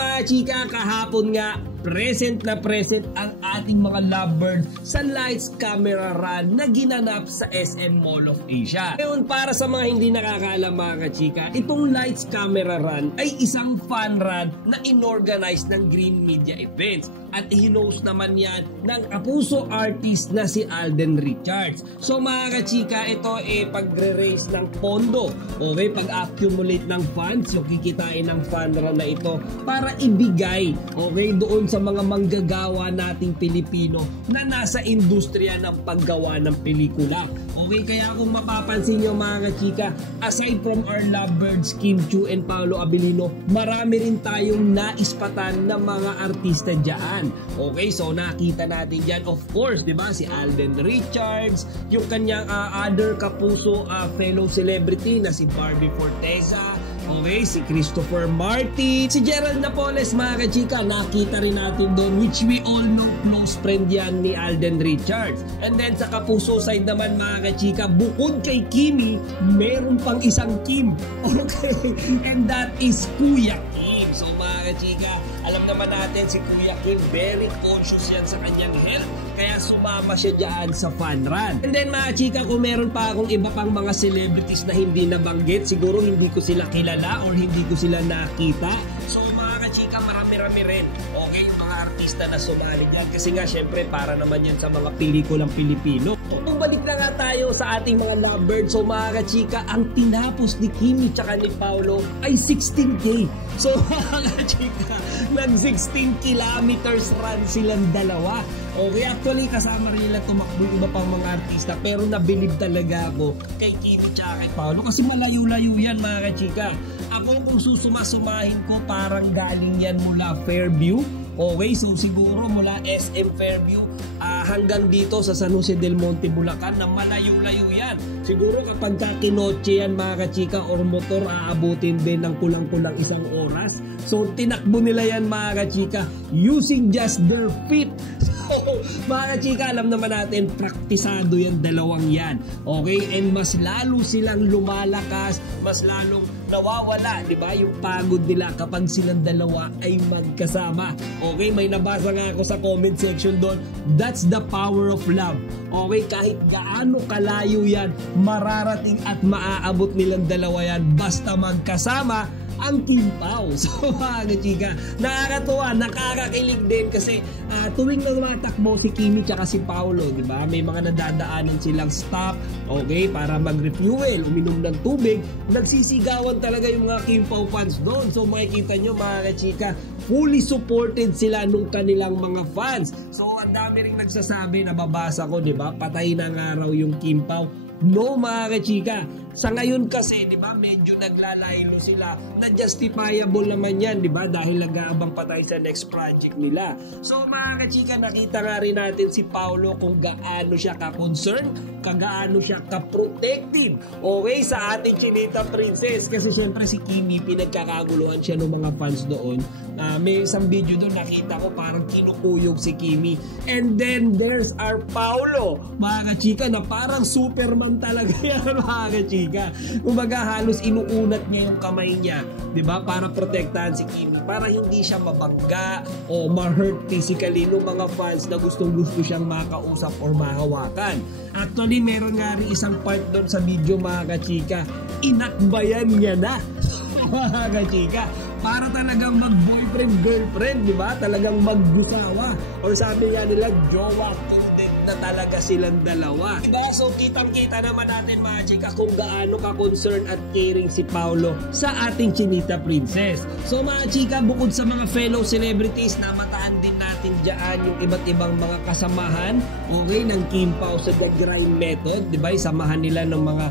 mga chika, kahapon nga, present na present ang ating mga lovebird sa lights camera run na ginanap sa SM Mall of Asia. Ngayon, para sa mga hindi nakakaalam mga chika, itong lights camera run ay isang fan run na inorganize ng Green Media Events at hinost naman yan ng kapuso artist na si Alden Richards. So mga chika, ito pagre-raise ng pondo, okay, pag-accumulate ng funds, yung kikitain ng fan run na ito para ibigay, okay, doon sa mga manggagawa nating Pilipino na nasa industriya ng paggawa ng pelikula. Okay, kaya kung mapapansin nyo mga chika, aside from our lovebirds Kim Chiu and Paolo Abilino, marami rin tayong naispatan ng mga artista dyan. Okay, so nakita natin dyan, of course, di ba, si Alden Richards, yung kanyang other kapuso fellow celebrity na si Barbie Forteza, okay, si Christopher Martin, si Gerald Napoles mga kachika, nakita rin natin doon, which we all know close friend yan ni Alden Richards. And then sa kapuso side naman mga kachika, bukod kay Kimi, meron pang isang Kim, okay, and that is Kuya Kim. So mga kachika, alam naman natin si Kuya Kim, very conscious yan sa kanyang health, kaya sumama siya dyan sa fan run. And then mga chika, kung meron pa akong iba pang mga celebrities na hindi nabanggit, siguro hindi ko sila kilala or hindi ko sila nakita. So mga kachika, marami-rami rin, okay, mga artista na sumali dyan. Kasi nga syempre para naman yan sa mga pelikulang Pilipino. Kung balik na nga tayo sa ating mga lovebirds, so mga kachika, ang tinapos ni Kimi tsaka ni Paolo ay 16K. So mga kachika, nag 16 kilometers run silang dalawa. Okay, actually kasama rin nila tumakbo iba pang mga artista, pero nabilib talaga ako kay Kimi tsaka kay Paolo kasi malayo-layo yan mga kachika. Ako kung susuma-sumahin ko, parang galing yan mula Fairview. Okay, so siguro mula SM Fairview hanggang dito sa San Jose del Monte, Bulacan, na malayo-layo yan. Siguro kapag kinotse yan mga kachika or motor, aabutin din ng kulang-kulang 1 oras. So tinakbo nila yan mga kachika using just their feet. So mga kachika, alam naman natin, praktisado yan dalawang yan. Okay, and mas lalo silang lumalakas, mas lalong nawawala, di ba, yung pagod nila kapag silang dalawa ay magkasama. Okay, may nabasa nga ako sa comment section doon, that's the power of love. Okay, kahit gaano kalayo yan, mararating at maaabot nilang dalawa yan basta magkasama ang Kim Pao. So mga kachika, nakakatuwa, nakakakilig din kasi tuwing nagmatakbo si Kimi tsaka si Paolo, di ba? May mga nadadaanan silang stop, okay, para mag-refuel, uminom ng tubig, nagsisigawan talaga yung mga Kim Pao fans doon. So makikita nyo mga kachika, fully supported sila nung kanilang mga fans. So ang dami ring nagsasabi, nababasa ko, di ba? Patay na nga raw yung Kim Pao. No mga kachika, sa ngayon kasi, di ba, medyo naglalaylo sila, na justifiable naman yan, di ba, dahil nag-aabang pa tayo sa next project nila. So mga kachika, nakita nga rin natin si Paolo kung gaano siya ka-concern, kagaano siya ka-protective, okay, sa ating Chinita Princess. Kasi syempre si Kimi, pinagkakaguluhan siya ng mga fans doon. May isang video doon nakita ko parang kinukuyog si Kimi. And then there's our Paolo, mga kachika, na parang Superman talaga yan mga kachika. Kumbaga halos inuunat niya yung kamay niya, di ba, para protektahan si Kimi, para hindi siya mabangga o ma-hurt physically ng mga fans na gustong-gusto siyang makausap or mahawakan. Actually, meron nga rin isang part doon sa video mga kachika, inakbayan niya na mga kachika, para talagang mag-boyfriend-girlfriend, di ba? Talagang mag-gusawa. Or sabi nga nila, jowa tundet na talaga silang dalawa. Diba? So, kitang-kita naman natin mga chika kung gaano ka-concern at caring si Paolo sa ating Chinita Princess. So, mga chika, bukod sa mga fellow celebrities, namataan din natin dyan yung iba't ibang mga kasamahan, okay, ng Kim Pao sa The Grind Method, di ba? Samahan nila ng mga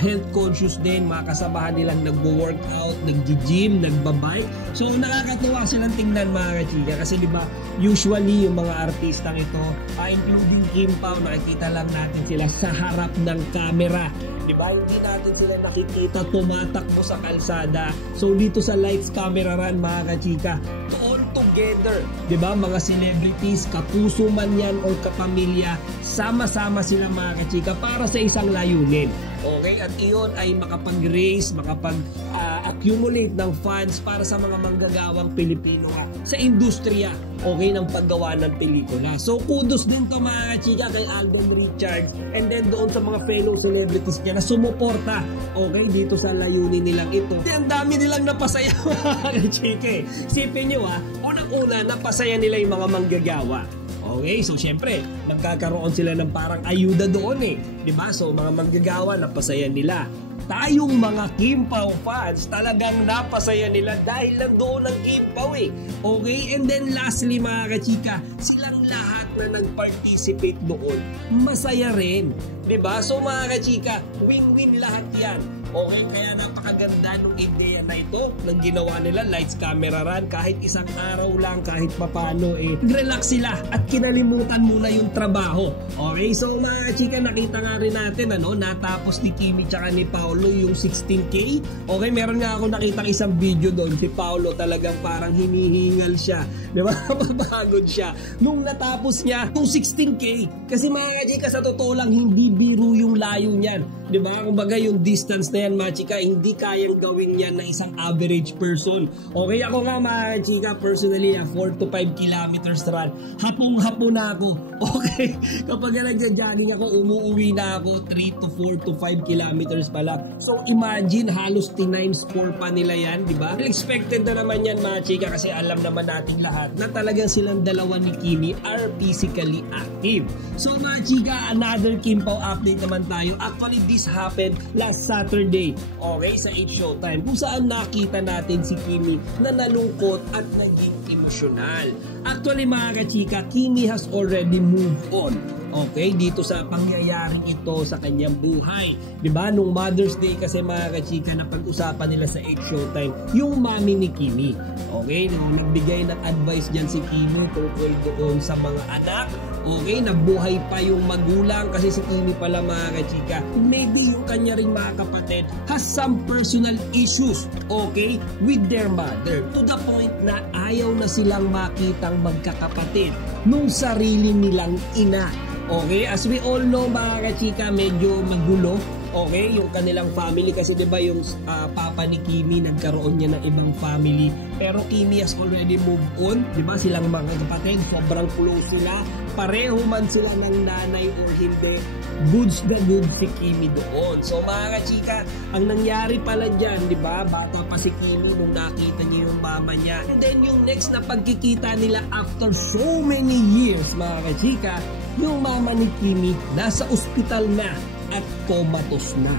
health conscious din, mga kasamahan nilang nagwo-workout, nag-gym, nagbabay. So nakakatuwa silang tingnan mga kachika kasi diba usually yung mga artistang ito, including Kim Pao, nakikita lang natin sila sa harap ng camera, diba? Hindi natin sila nakikita tumatakbo sa kalsada. So dito sa lights camera run mga kachika, tuon to together. Diba? Mga celebrities, kapuso man yan o kapamilya, sama-sama sila mga kachika para sa isang layunin. Okay? At iyon ay makapag-raise, makapag-accumulate ng funds para sa mga manggagawang Pilipino sa industriya, okay, ng paggawa ng pelikula. So, kudos din to mga kachika kay Alden Richards and then doon sa mga fellow celebrities niya na sumuporta, okay, dito sa layunin nilang ito. Ang dami nilang napasaya mga kachika. Isipin nyo unang-una, napasaya nila yung mga manggagawa. Okay, so syempre, nagkakaroon sila ng parang ayuda doon diba? So mga manggagawa, napasaya nila. Tayong mga Kim Pao fans, talagang napasaya nila dahil nandoon ang Kim Pao Okay, and then lastly mga kachika, silang lahat na nag-participate doon, masaya rin. Diba? So mga kachika, win-win lahat yan. Okay, kaya napakaganda nung idea na ito nang ginawa nila, lights, camera, run. Kahit isang araw lang, kahit papano relax sila at kinalimutan muna yung trabaho. Okay, so mga chika, nakita nga rin natin natapos ni Kimi tsaka ni Paolo yung 16K. Okay, meron nga ako nakita isang video doon, si Paolo talagang parang hinihingal siya, diba? Mapapagod siya nung natapos niya yung 16K. Kasi mga chika, sa totoo lang, hindi biro yung layo niyan, diba? Kumbaga yung distance na yan mga chika, hindi kayang gawin yan ng isang average person. Okay, ako nga mga chika, personally 4 to 5 kilometers run, hapong-hapon na ako. Okay, kapag nagja-jogging ako, umuwi na ako 3 to 4 to 5 kilometers pala. So imagine, halos 9 score pa nila yan, diba? Expected na naman yan mga chika, kasi alam naman natin lahat na talagang silang dalawa ni Kimi are physically active. So mga chika, another Kim Pao update naman tayo. Actually, this happened last Saturday, okay, sa 8 Showtime, kung saan nakita natin si Kimi na nalungkot at naging emosyonal. Actually mga kachika, Kimi has already moved on, okay, dito sa pangyayaring ito sa kanyang buhay. Diba? Nung Mother's Day kasi mga kachika, na pag-usapan nila sa 8 Showtime yung mami ni Kimi. Okay, nagbigay ng advice dyan si Kimi tungkol doon sa mga anak. Okay, nabuhay pa yung magulang kasi si Kimi pala mga kachika, maybe yung kanya ring mga kapatid has some personal issues, okay, with their mother, to the point na ayaw na silang makitang magkakapatid nung sarili nilang ina. Okay, as we all know mga kachika, medyo magulo, okay, yung kanilang family kasi diba yung papa ni Kimi nagkaroon niya ng ibang family, pero Kimi has already moved on, diba? Silang mga kapatid, sobrang close sila, pareho man sila ng nanay or hindi, goods na good si Kimi doon. So mga kachika, ang nangyari pala dyan, diba, bata pa si Kimi nung nakita niya yung mama niya, and then yung next na pagkikita nila after so many years mga kachika, yung mama ni Kimi nasa ospital na at comatose na.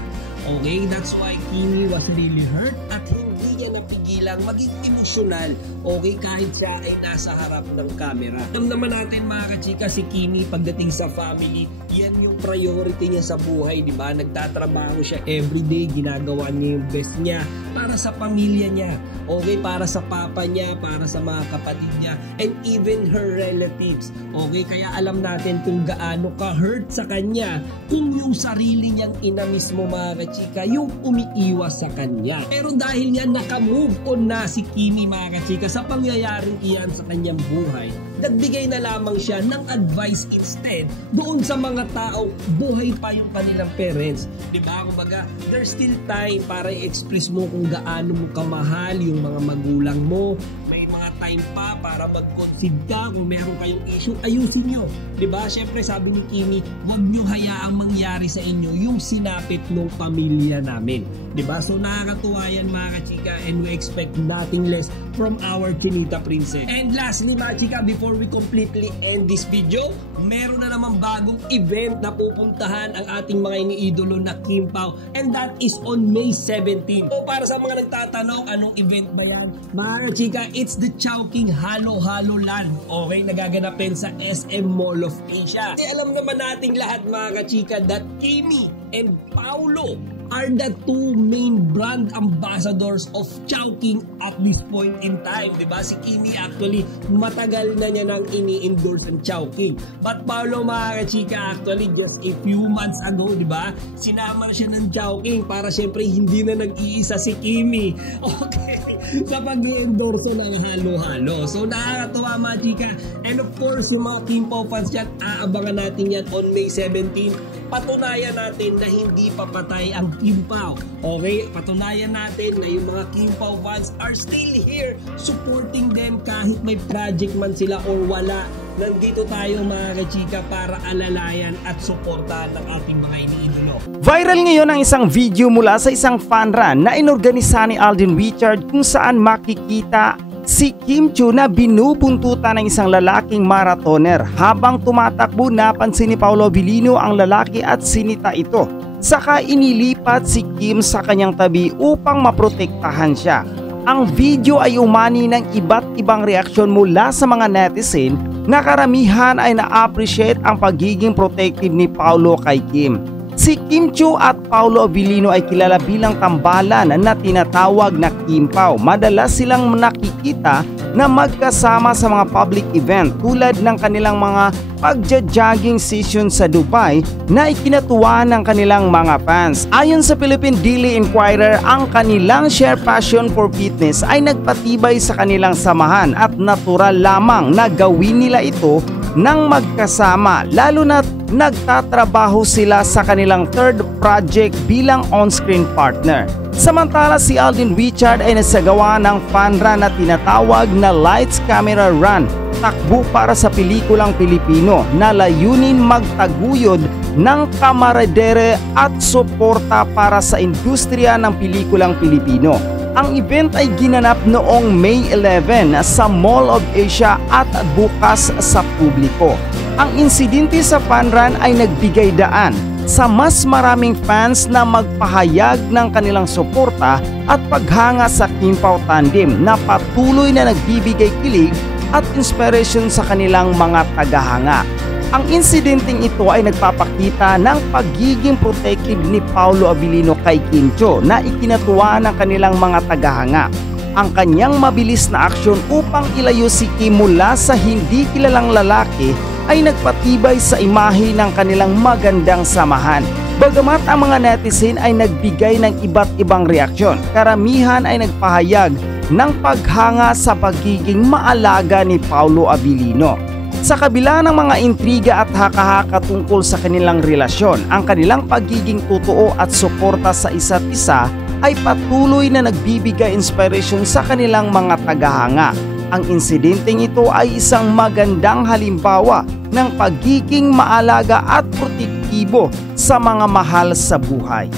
Okay, that's why Kimi was really hurt at hindi niya napigilang maging emosyonal, okay, kahit siya ay nasa harap ng camera. Alam naman natin mga kachika, si Kimi pagdating sa family, yan yung priority niya sa buhay, di ba? Nagtatrabaho siya everyday, ginagawa niya yung best niya para sa pamilya niya, okay, para sa papa niya, para sa mga kapatid niya, and even her relatives. Okay, kaya alam natin kung gaano ka-hurt sa kanya kung yung sarili niyang ina mismo mga kachika yung umiiwas sa kanya. Pero dahil nga naka-move on na si Kimi mga kachika sa pangyayaring iyan sa kanyang buhay, nagbigay na lamang siya ng advice instead doon sa mga tao buhay pa yung kanilang parents. Diba? Kumbaga, there's still time para i-express mo kung gaano mo kamahal yung mga magulang mo. May mga time pa para mag-concede ka. Kung meron kayong issue, ayusin nyo. Diba? Siyempre, sabi ni Kimi, huwag nyo hayaang mangyari sa inyo yung sinapit ng pamilya namin. Diba? So, nakakatuwa yan mga kachika, and we expect nothing less from our Chinita Princess. And lastly mga chika, before we completely end this video, meron na naman bagong event na pupuntahan ang ating mga iniidolo na Kim Pao, and that is on May 17. So para sa mga nagtatanong anong event ba yan, mga chika, it's the Chowking Halo-Halo Land, okay, nagaganapin sa SM Mall of Asia. Kasi alam naman nating lahat mga kachika that Kimi and Paolo are the two main brand ambassadors of Chowking at this point in time, di ba? Si Kimi actually matagal na niya nang ini-endorse ang Chowking. But Paolo mga kachika, actually just a few months ago, di ba? Sinama na siya ng Chowking para syempre hindi na nag-iisa si Kimi. Okay, sa pag-i-endorse ng halo-halo. So nakakatawa mga chika. And of course, yung mga Kim Pao fans dyan, aabangan natin yan on May 17. Patunayan natin na hindi papatay ang Kim Pao. Okay? Patunayan natin na yung mga Kim Pao fans are still here supporting them kahit may project man sila or wala. Nandito tayo mga kachika para alalayan at suportahan ng ating mga iniidolo. Viral ngayon ang isang video mula sa isang fan run na inorganisa ni Alden Richard kung saan makikita si Kim Chiu na binubuntutan ng isang lalaking marathoner. Habang tumatakbo, napansin ni Paolo Abilino ang lalaki at sinita ito. Saka inilipat si Kim sa kanyang tabi upang maprotektahan siya. Ang video ay umani ng iba't ibang reaksyon mula sa mga netizen na karamihan ay na-appreciate ang pagiging protective ni Paolo kay Kim. Si Kim Chiu at Paolo Abilino ay kilala bilang tambalan na tinatawag na Kim Pao. Madalas silang nakikita na magkasama sa mga public event tulad ng kanilang mga pagja-jogging session sa Dubai na ikinatuwa ng kanilang mga fans. Ayon sa Philippine Daily Inquirer, ang kanilang shared passion for fitness ay nagpatibay sa kanilang samahan at natural lamang na gawin nila ito nang magkasama, lalo na nagtatrabaho sila sa kanilang third project bilang on-screen partner. Samantala si Alden Richard ay nasagawa ng fan run na tinatawag na Lights Camera Run, takbo para sa pelikulang Pilipino na layunin magtaguyod ng kamaradere at suporta para sa industriya ng pelikulang Pilipino. Ang event ay ginanap noong May 11 sa Mall of Asia at bukas sa publiko. Ang insidente sa fan run ay nagbigay daan sa mas maraming fans na magpahayag ng kanilang suporta at paghanga sa Kim Pao tandem na patuloy na nagbibigay kilig at inspiration sa kanilang mga tagahanga. Ang insidenteng ito ay nagpapakita ng pagiging protective ni Paolo Abilino kay Kim Chiu na ikinatuwa ng kanilang mga tagahanga. Ang kanyang mabilis na aksyon upang ilayo si Kim mula sa hindi kilalang lalaki ay nagpatibay sa imahe ng kanilang magandang samahan. Bagamat ang mga netizen ay nagbigay ng iba't ibang reaksyon, karamihan ay nagpahayag ng paghanga sa pagiging maalaga ni Paolo Abilino. Sa kabila ng mga intriga at haka-haka tungkol sa kanilang relasyon, ang kanilang pagiging totoo at suporta sa isa't isa ay patuloy na nagbibigay inspiration sa kanilang mga tagahanga. Ang insidenteng ito ay isang magandang halimbawa ng pagiging maalaga at protektibo sa mga mahal sa buhay.